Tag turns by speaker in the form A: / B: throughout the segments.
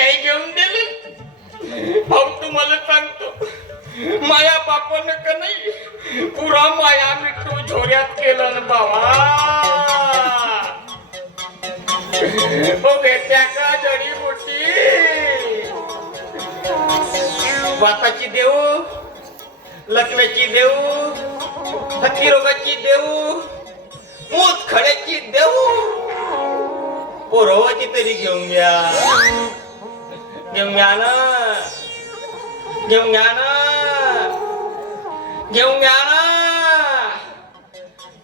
A: नाही घेऊन दिले भाऊ तुम्हाला सांगतो माया बापानं का नाही पुरा माया मिठू झोऱ्यात केलं ना बाबा बघ का जडीबुटी वाताची देऊ लकव्याची देऊ हत्तीरोगाची देऊ मूत खड्याची देऊ पोरवाची तरी घेऊन घ्या घेऊन घ्या ना घेऊन घ्या ना घेऊन घ्या ना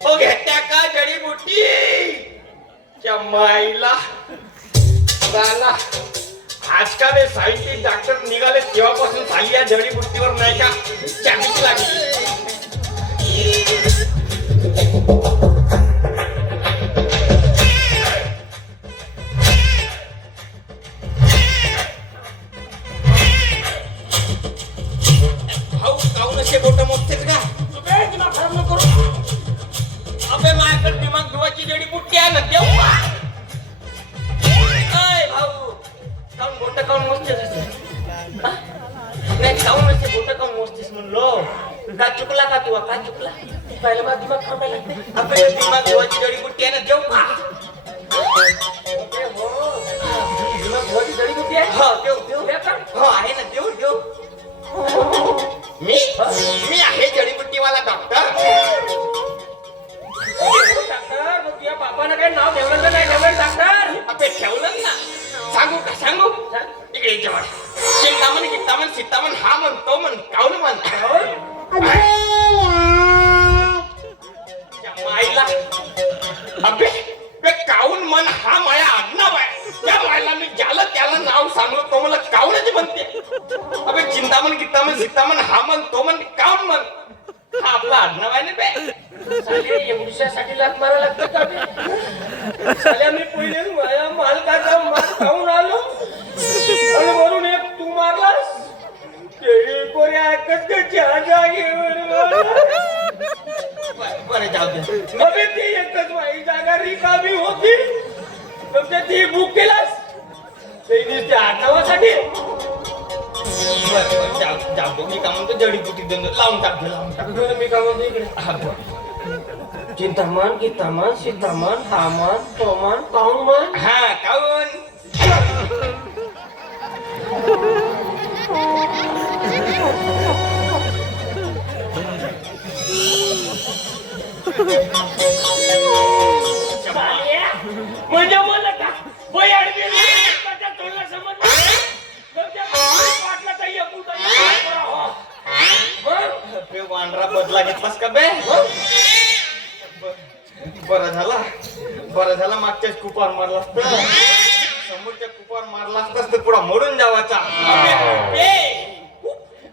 A: ओ घेत्या का जडीबुटी च्या माईला झाला आजकाल हे सायंटिस्ट डॉक्टर निघाले तेव्हापासून झाली या जडीबुट्टीवर नाही का चांदीच लागली चुकला. पहिला माझा दिमाग खराब लागते. अबे दिमाग धुवाची जडी बुट्टी आहे ना देऊ का? अबे हो. दिमाग आहे हा देऊ. देऊ हा आहे ना देऊ देऊ. मी? मी आहे जडीबुट्टीवाला डॉक्टर
B: डॉक्टर मग तुझ्या बापानं काही नाव ठेवलं तर नाही ठेवलं डॉक्टर?
A: अबे ठेवलं ना. सांगू का सांगू? इकडे जेवण चिंतामण गित्तामण सीतामण हा म्हण तो म्हण काऊन म्हण? गित्तामण सीतामण हा म्हण तो म्हण काऊन म्हण? हा आपला आडनाव आहे ना बे.
B: साले एवढ्यासाठी लात मारा लागतं का बे? मी पहिले माझ्या मालकाचा माल खाऊन आलो. आणि वरून एक तू मारलास. तेरी कोऱ्या एकच का चहा जागेवर
A: बरं बरं, जाऊ दे.
B: ती एकच माझी जागा रिकामी होती. तुमच्या ती बुक केलास. ते आठवसाठी
A: बरं, बरं, जाऊ जाऊ दे मी का म्हणतो जडीबुटी देऊन दे. लावून टाक दे, लावून टाक
B: मी का म्हणतो इकडे
A: हा, बरं.
B: चिंतामण गीतामण सीतामण हामन तोमन पाऊनमन
A: हा काऊन
B: म्हणजे
A: मागच्याच कुपार मारला असत समोरच्या कुपार मारला असतास तर पुढा मोडून जावाचा.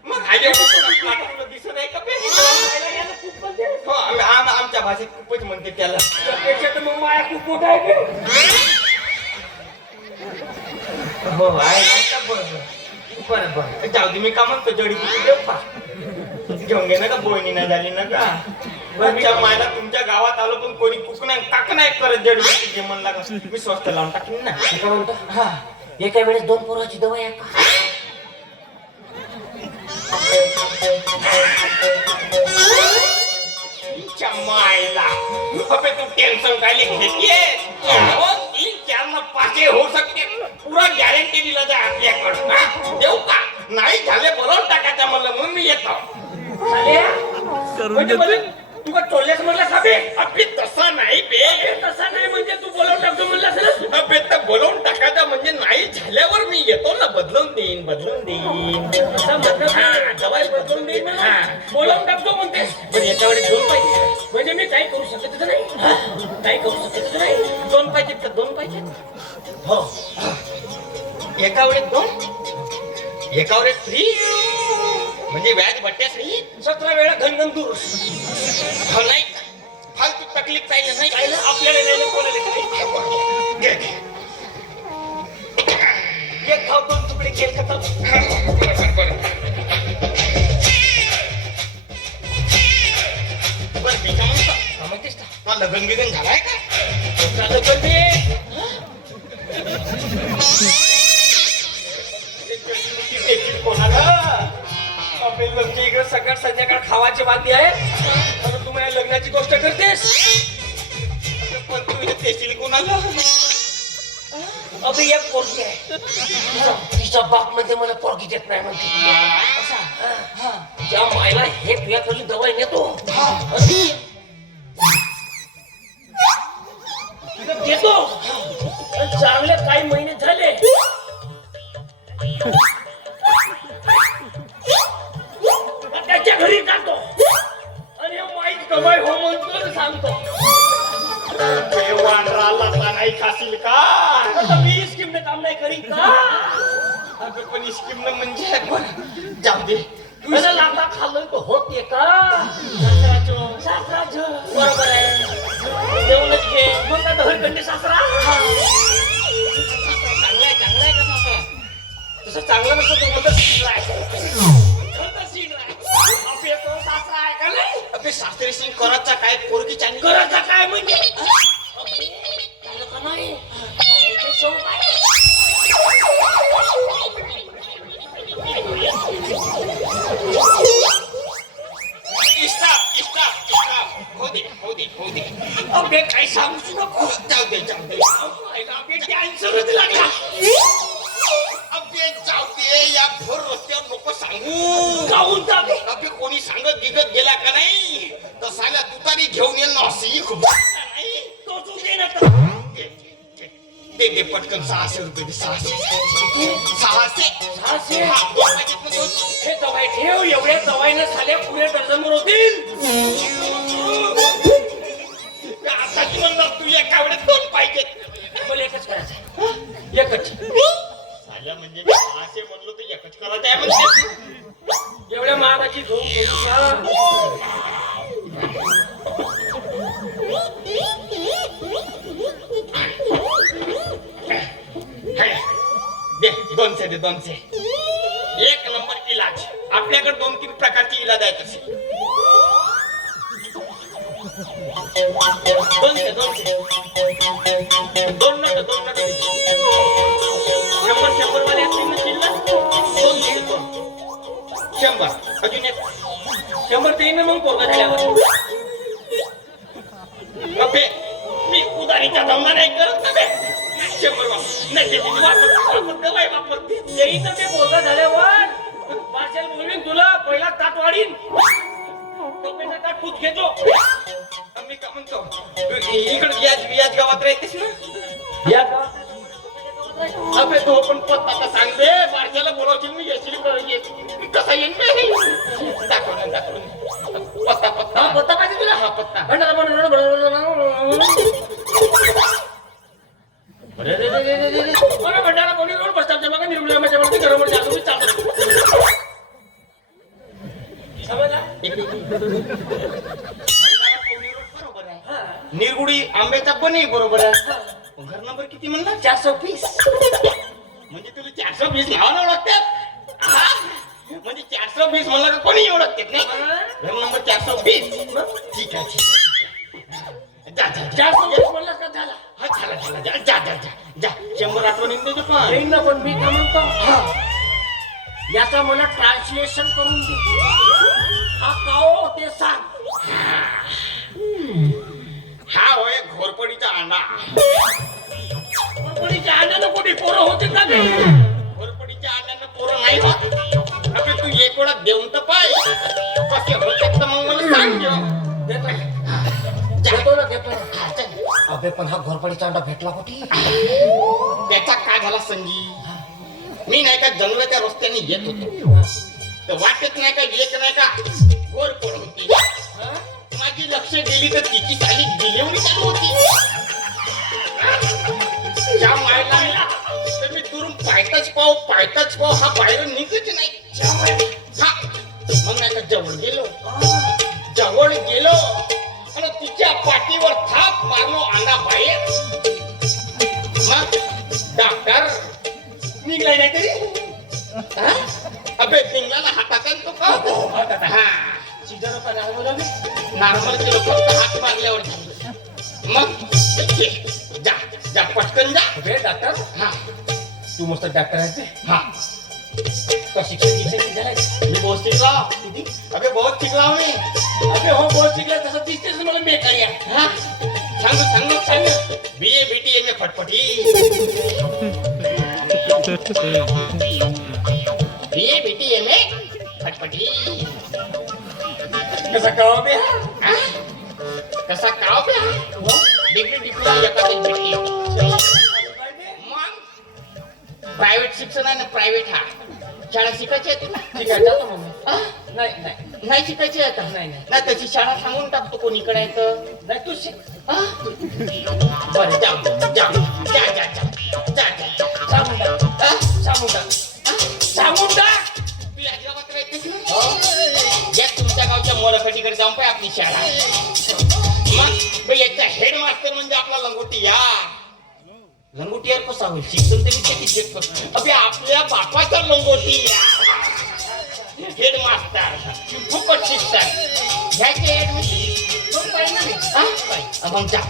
A: मग दिसत आहे का. हो आमच्या भाषेत खूपच म्हणते त्याला
B: त्यापेक्षा तर मग माया खूप मोठा आहे.
A: हो आहे? बरं बरं. जाऊ दे मी का म्हणतो जडीबुटी देऊ का घेऊन घे ना का बोयनी नाही झाली ना का? बरं मायला तुमच्या गावात आलो पण कोणी कुक नाही काक नाही करत जडीबुटी घे म्हणला का? मी स्वस्त लावून टाकीन ना.
B: काय म्हणतो
A: हा.
B: एका वेळेस दोन पोराची दवा आहे का?
A: मायला. अबे तू टेन्शन काय घेते चार न पाचही होऊ शकते. पुरा गॅरंटी दिला जाय आपल्याकडं. हा? देऊ का? नाही झाले बोलवून टाकायचं मला मग मी येतो.
B: साल्या, म्हणजे मला तू का चोरल्यास म्हणला साबे?
A: अबे तसं नाही बे.
B: तसा नाही म्हणजे तू बोलावून टाकतो म्हणला
A: अबे तर बोलवून टाकायचं म्हणजे नाही झाल्यावर मी येतो ना बदलून देईन बदलून देईन.
B: म्हणलं
A: हा. दवाई
B: बदलून देईन.
A: हा.
B: बोलावून टाकतो म्हणते
A: पण याच्या वेळी दोन पाहिजे
B: म्हणजे मी काही करू शकत नाही. काही करू शकत नाही.
A: दोन पाहिजेत का दोन पाहिजेत हो. एका वेळेत दोन. एका वेळेत फ्री म्हणजे व्याज भट्ट्या फ्री
B: सतरा वेळा घनघन दूर.
A: हो नाही फालतू तकलीफ पाहिजे नाही?
B: पाहिलं आपल्याला नाही कोणाला. एक खाऊ दोन तुकडे खेळ खतम? हा,
A: लग्न बिगन झालाय का?
B: ते. तुमच्या इकडे सकाळ संध्याकाळ खावाची बातमी आहे. लग्नाची गोष्ट करतेस?
A: पण तू देशील कोणाला?
B: अबे एक पोरगी आहे. तिचा- तिचा बापमध्ये मला पोरगी देत नाही म्हणते. त्या मायला हे तुझ्याकडली दवाई नेतो. देतो. चांगले काही महिने झाले. सांगतो.
A: ते वानरा लता नाही खाशील का?
B: आता मी स्कीमने काम नाही करीन का?
A: अगं पण स्कीम म्हणजे पण जाऊ दे.
B: तुझ्या लाता खाल्लं तर होते का?
A: सासराचो.
B: सासराचं. बरोबर आहे. जेवणच घे. मग काय दहरखंडी सासरा?
A: चांगला आहे का सासरा?
B: तसं चांगलं नसतं तो म्हणतो आपले नाही
A: सासरे सिंग कराचा काय? पोरगी चांगली
B: करायचा काय म्हणजे? अबे, झालं का नाही बाळाचं शौक आहे.
A: इष्टा इष्टा. हो दे हो दे हो दे.
B: अबे काही सांगूच नको.
A: जाऊ दे जाऊ दे.
B: अबे कॅन्सरच लागला
A: जाऊ दे या भर रस्त्यावर नको सांगू.
B: गाऊन जाते
A: अबे कोणी सांगत गिगत गेला का नाही? तर साल्या तुतारी घेऊन येईल ना अशी. खूप नाही
B: तो तू दे ना तर.
A: दे, दे, दे दे पटकन सहाशे रुपये दे सहाशे? हा, दोन.
B: हे दवाई ठेव एवढ्या दवाईनं झाल्या पुढे डझनभर होतील.
A: आता तू एका वेळेत दोन पाहिजेत
B: मला एकच करायचं एकच.
A: मी सहाशे म्हणलो तर एकच करत आहे म्हणजे
B: एवढ्या महाराजी झोप घेऊ का?
A: दे दोनशे दे दोनशे. एक नंबर इलाज. आपल्याकडे दोन तीन प्रकारचे इलाज आहेत तसे दोनशे दोनशे. दोन नट दोन नट शंभर. अजून एक.
B: शंभर ते मग पोरगा दिल्यावर
A: अबे मी उदारीचा धंदा नाही करत ना बे. शंभर नाही ते मी वापर वापर. दवाई वापरते
B: ते पोरगा झाल्यावर पार्सल बोलवीन तुला पहिला ताट वाढीन. टोपेचा ताट तूच घेतो.
A: मी का म्हणतो? इकडे याच याच गावात राहतेस ना?
B: या गावात
A: अबे तो पण पत्ता तर सांग दे बारशाला बोलावशील मी येशील कसा येईन मी. पत्ता पत्ता.
B: पत्ता पाहिजे तुला?
A: हा पत्ता.
B: भंडारा भंडारा कोणी रोड बस स्टॉपच्या मागे माझ्या जातो चालतो
A: निरगुडी आंब्याचा पण बरोबर आहे. नंबर किती म्हणला?
B: चारशे वीस.
A: म्हणजे तुला चारशे वीस नावानं ओळखतात? हा? म्हणजे चारशे वीस म्हणलं का कोणी ओळखतात नाही घर नंबर चारशे वीस. ठीक आहे ठीक आहे, ठीक आहे. जा जा जा.
B: चारशे वीस म्हणलं का झाला
A: हा झाला झाला जा जा जा जा जा. शंभर आठवणी देतो पण.
B: येईन ना पण मी काय म्हणतो. याचा मला ट्रान्सलेशन करून दे. हा काओ ते सांग.
A: हा. होय घोरपडीचा अंडा
B: कोणीच्या आण्यानं कोणी पोरं होते का ते
A: घोरपडीच्या अंड्यानं पोरं नाही होत. अबे तू एक वेळा देऊन तर पाय. कसे होते तर मग मला सांग जेव्हा.
B: देतो ना. देतो ना देतो ना. अबे पण हा घोरपडीचा अंडा भेटला कुठे?
A: त्याचा काय झाला संगी? मी नाही का जंगलाच्या रस्त्याने येत होतो. तर वाटत नाही का एक नाही का गोर पोर होती? माझी लक्ष गेली तर तिची साली डिलिव्हरी चालू होती. ज्या मायला? तर मी दुरून पायताच पाव पायताच पाव हा बाहेर निघत नाही. हा. मग नाही का जवळ गेलो. जवळ गेलो. आणि तिच्या पाठीवर थाप मारलो अंडा बाहेर. मग डॉक्टर निघलाय नाही तरी? हा? अबे निघाला हाताचा तो का हा
B: सिजर पण आहे मला बी.
A: नॉर्मल केलं फक्त हात मारल्यावर. मग पटकन जा.
B: अबे डॉक्टर
A: हा.
B: तू मस्त डॉक्टर आहे ते
A: हा
B: तो शिक्षण शिक्षण किती झालाय
A: मी बहुत शिकला. अबे बहुत शिकला मी
B: अबे हो बहुत शिकला. तसं दिसतेच मला बेकारी. आहे.
A: हा. सांग सांग मग, सांग. बी ए बी टी एम ए फटफटी. B A B T M A फटफटी.
B: कसं कळवा बे? हा?
A: शिक्षण आहे ना प्रायव्हेट हा. शाळा शिकायची आहे तुला
B: ठीक आहे जातो मग मी.
A: हा?
B: नाही नाही.
A: नाही शिकायची आहे का
B: नाही, नाही.
A: ना त्याची शाळा सांगून टाकतो कोणीकडे आहे तर
B: नाही तू शिक.
A: हा? बरं जाऊ दे, जाऊ दे. जा जा जा. जा जा. जा
B: सांगून टाक.
A: हा?
B: सांगून टाक. सांगून टाक.
A: तू या तुमच्या गावच्या मोराफटीकडे जाऊन पाय आपली शाळा. मग बे, याचा हेडमास्टर म्हणजे आपला लंगोटी या. लंगोटी कसा होईल? शिक्षण तरी त्याची चेक करतो अबे आपल्या बापाचा लंगोटी. या हेडमास्टर. फुकट शिक्षण. घ्यायचे ऍडमिशन
B: पाहिजे नाही
A: हा? मग जा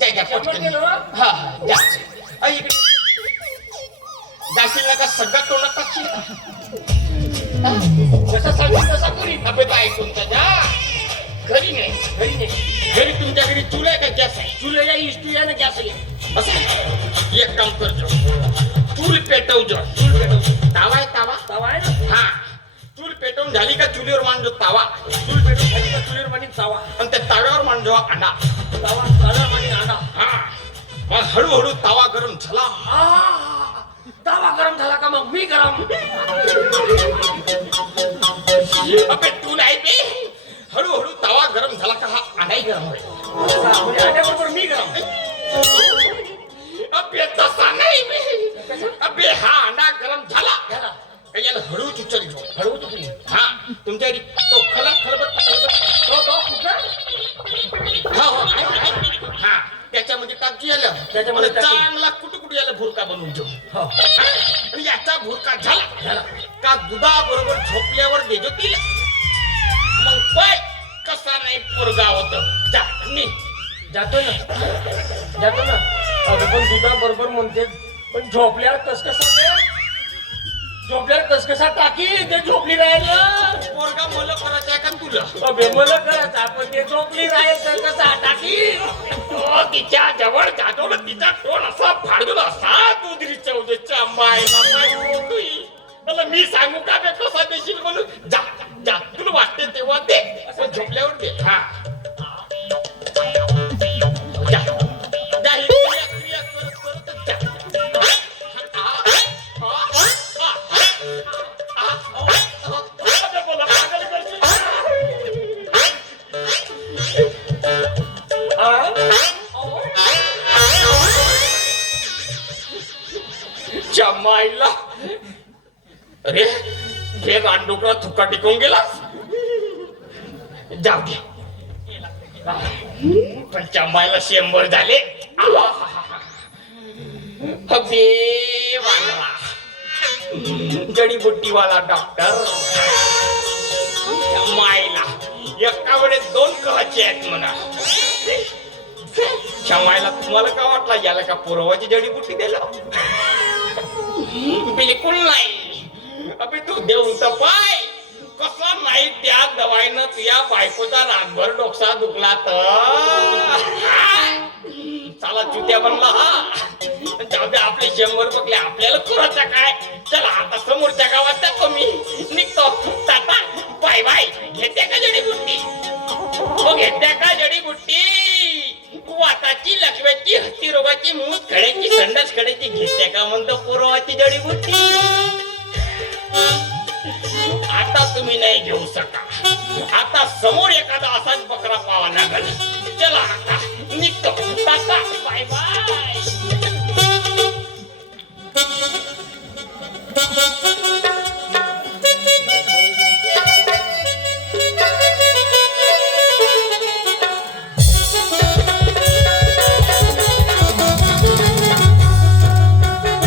A: जा. जा पटकन.
B: ना?
A: हा जा. जाशील ना का सगळ्यात तोंडात टाकशील? का
B: जसा सांगशील तसा करी
A: अबे काय ऐकून जा? घरी नाही
B: घरी नाही.
A: घरी तुमच्या घरी चुला आहे का गॅस आहे?
B: तुला या इष्टी या ना गॅस आहे.
A: असं आहे? एक काम कर जो चूल पेटव जो
B: चूल पेटव
A: तावा आहे तावा?
B: तवा आहे ना?
A: हा. चूल पेटवून झाली का चुलीवर मांडतो तावा?
B: चूल पेटव खाली का चुलीवर मांडी तवा?
A: आणि त्या ताव्यावर मांडतो अंडा
B: तवा तवा मांडी आणा.
A: हा. मग हळूहळू तावा गरम झाला.
B: तवा गरम झाला का मग? मी गरम.
A: अबे तू नाही बे. हळूहळू तवा गरम झाला का हा अंडाही गरम होईल.
B: मी गरम
A: अबे तसा नाही अबे हा अंडा गरम झाला. याला उचल घेऊ
B: हळू
A: हा तुमच्या तो खला खलबत खलबत.
B: तो तो
A: हा हो हा त्याच्यामध्ये टाकू याला
B: त्याच्यामध्ये.
A: चांगला कुटू याला भुरका बनवून ठेवू
B: हो.
A: हा? आणि याचा भुरका झाला. का दुधाबरोबर झोपल्यावर देजो
B: जातो ना. जातो ना. अगं पण दुधा बरोबर म्हणते. पण झोपल्यावर कस कसा झोपल्यावर कस कसा टाकी ते झोपली राहील
A: पोरगा मला करायचं आहे का तुला?
B: अबे मला करायचं. आपण ते झोपली कसा टाकी.
A: तो तिच्या जवळ जातो ना तिचा तोंड असा फाडून असा दुधरी चौदेच्या मायला माय मला मी सांगू का बे कसा देशील म्हणून? जा जा तुला वाटते तेव्हा दे. पण झोपल्यावर दे. हा. जाऊ दे. पण जमायला शंभर झाले. जडीबुट्टी वाला. जडीबुट्टीवाला डॉक्टर मायला एका वेळेस दोन कहाचे आहेत म्हणा. क्षमायला तुम्हाला का वाटला याला का पुरवाची जडीबुट्टी दिलं? बिलकुल नाही. अभि तू देऊन तर पाय. दवाईनं तुझ्या बायकोचा रातभर डोकसा दुखला तर. चला चुत्या बनला हा. जाऊ दे आपले शंभर बघले आपल्याला कुराचा काय? चला आता समोरच्या गावात जातो मी निघतो. टाटा. Bye bye. घेते का जडीबुट्टी हो घेते का जडीबुट्टी वाताची लक्ष्म्याची हत्ती रोगाची मूत खड्याची संडास खड्याची घेते का म्हणतो पुरवाची जडीबुट्टी आता तुम्ही नाही घेऊ शकता. आता समोर एखादा असाच बकरा पावा लागल चला आता निघतो. टाटा. Bye bye.